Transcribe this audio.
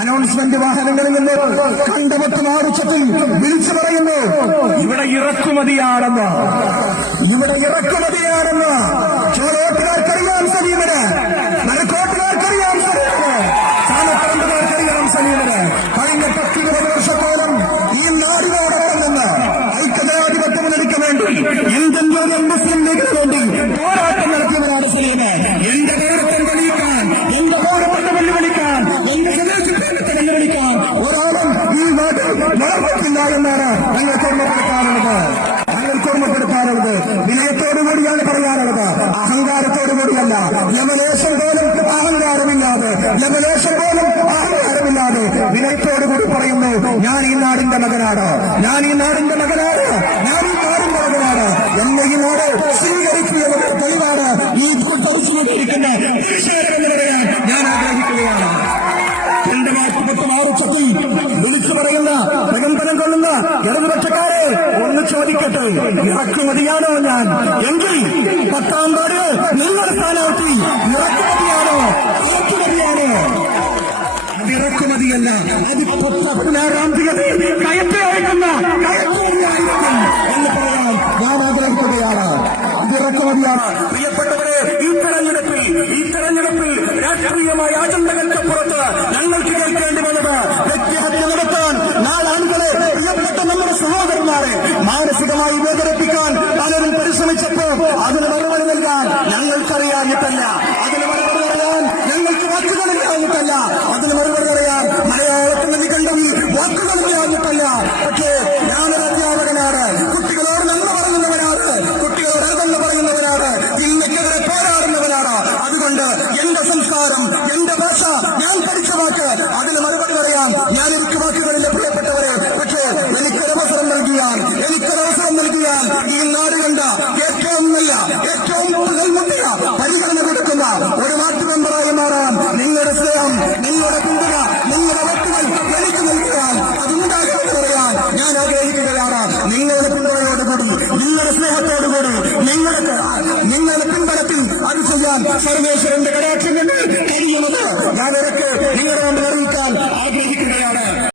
Announcement വാഹനങ്ങളിൽ നിന്ന് കണ്ടപത്തുമാർ ഉച്ചത്തിൽ വിളിച്ചു പറയുന്നു, ഇവിടെ ഇറക്കുമതിയാണെന്ന്, ഇവിടെ ഇറക്കുമതിയാണെന്ന്. ചോളോട്ടുകാർക്കറിയാം സലീമിന്, മലക്കോട്ടുകാർക്കറിയാം സലീമിന്, ചാലക്കുണ്ടുകാർക്കറിയാം സലീമിന്. കഴിഞ്ഞ 10-20 വർഷക്കാലം ഈ നാടിനോടൊപ്പം നിന്ന് ഐക്യജനാധിപത്യ മുന്നണിക്ക് വേണ്ടി, ഇന്ത്യൻ യൂണിയൻ മുസ്ലിം ലീഗിന് വേണ്ടി പോരാട്ടം നടത്തിയവരാണ് സലീമ്. എന്റെ പൗരത്വം തെളിയിക്കാൻ, എന്റെ പൗരത്വത്തെ വെല്ലുവിളിക്കാൻ, എന്റെ ജനാധിപത്യത്തെ വെല്ലുവിളിക്കാൻ ഒരാളും ഈ നാട്ടിൽ വളർന്നിട്ടില്ല എന്നാണ് ഞങ്ങൾക്ക് ഓർമ്മപ്പെടുത്താറുള്ളത്. വിനയത്തോടുകൂടിയാണ് പറയാറുള്ളത്, അഹങ്കാരത്തോടുകൂടിയല്ല. യമലേശം പോലും അഹങ്കാരമില്ലാതെ, യമലേശം പോലും അഹങ്കാരമില്ലാതെ വിനയത്തോടുകൂടി പറയുന്നു, ഞാൻ ഈ നാടിന്റെ മകനാണ്, ഞാൻ ഈ നാടിന്റെ മകനാണ്, ഞാൻ ഈ നാടിന്റെ മകനാണ്. എന്നെ ഈ നാട് സ്വീകരിക്കുക തെളിവാണ് ഈ കൊണ്ടിരിക്കുന്ന എന്ന് പറയാൻ ഞാൻ ആഗ്രഹിക്കുകയാണ്. എന്റെ മാറുച്ചത്തിൽ വിളിച്ചു പറയുന്ന, പ്രകമ്പനം കൊള്ളുന്ന ഇടതുപക്ഷക്കാരെ ഒന്ന് ചോദിക്കട്ടെ, ഇറക്കുമതിയാണോ ഞാൻ? എങ്കിൽ 10-ാം വാർഡ് നിങ്ങളുടെ സ്ഥാനാർത്ഥി ഇറക്കുമതിയാണോ? ഇറക്കുമതിയാണോ? അത് ഇറക്കുമതിയല്ല, അത് 16-ാം തീയതി കയറ്റി അയക്കുന്ന കയറ്റുമതിയായിരിക്കും എന്ന് പറയാൻ ഞാൻ ആഗ്രഹിക്കുകയാണ്. ഇത് ഇറക്കുമതിയാണ്. പ്രിയപ്പെട്ടവരെ, ഈ തെരഞ്ഞെടുപ്പിൽ രാഷ്ട്രീയമായ അജണ്ടകൾക്കപ്പുറത്ത് ഞങ്ങൾക്ക് കേൾക്കേണ്ടി വന്നത് വ്യക്തിഹത്യ നടത്താൻ നാലാളുകളെ, പ്രിയപ്പെട്ട നമ്മുടെ സഹോദരന്മാരെ മാനസികമായി വേദനിപ്പിക്കാൻ പലരും പരിശ്രമിച്ചപ്പോ അതിന് മറുപടി നൽകാൻ ഞങ്ങൾക്കറിയാഞ്ഞിട്ടല്ല, അതിന് മറുപടി പറയാൻ ഞങ്ങൾക്ക് വാക്കുകളില്ലാഞ്ഞിട്ടല്ല, അതിന് മറുപടി പറയാൻ മലയാളത്തിന്റെ നിഘണ്ടുവിൽ വാക്കുകളില്ലാഞ്ഞിട്ടല്ല. പക്ഷേ ഞാനൊരു അധ്യാപകനാണ്, കുട്ടികളോട് നന്ദി പറയുന്നവനാണ്, കുട്ടികളോട് അതെന്ന് പറയുന്നവനാണ്, തിന്മയ്ക്കെതിരെ പോരാടുന്നവനാണ്. അതുകൊണ്ട് എന്റെ സംസ്കാരം, എന്റെ ഭാഷ, ഞാൻ പഠിച്ച വാക്ക്, അതിന് മറുപടി പറയാൻ ഞാൻ എനിക്ക് വാക്കുകളിലെ പ്രിയപ്പെട്ടവരെ. പക്ഷേ എനിക്കൊരവസരം നൽകിയാൽ ഈ നാട് കണ്ട ഏറ്റവും നല്ല, ഏറ്റവും മുൻമുട്ടിയ പരിഗണന കൊടുക്കുന്ന ഒരു വാർഡ് മെമ്പറായി മാറാൻ നിങ്ങളുടെ സ്നേഹം, നിങ്ങളുടെ പിന്തുണ, നിങ്ങളുടെ വാക്കുകൾ എനിക്ക് നൽകുവാൻ, അതുണ്ടാകുമെന്ന് പറയാൻ ഞാൻ ആഗ്രഹിക്കുകയാണ്. നിങ്ങളുടെ പിന്തുണയോടുകൂടി, നിങ്ങളുടെ സ്നേഹത്തോടുകൂടി, നിങ്ങളുടെ പിന്തുണത്തിൽ അത് ചെയ്യാൻ സർവേശ്വരന്റെ കടാക്ഷം കഴിയുന്നത് ഞാൻ ഇടയ്ക്ക് നിങ്ങളുടെ മുമ്പിൽ അറിയിക്കാം.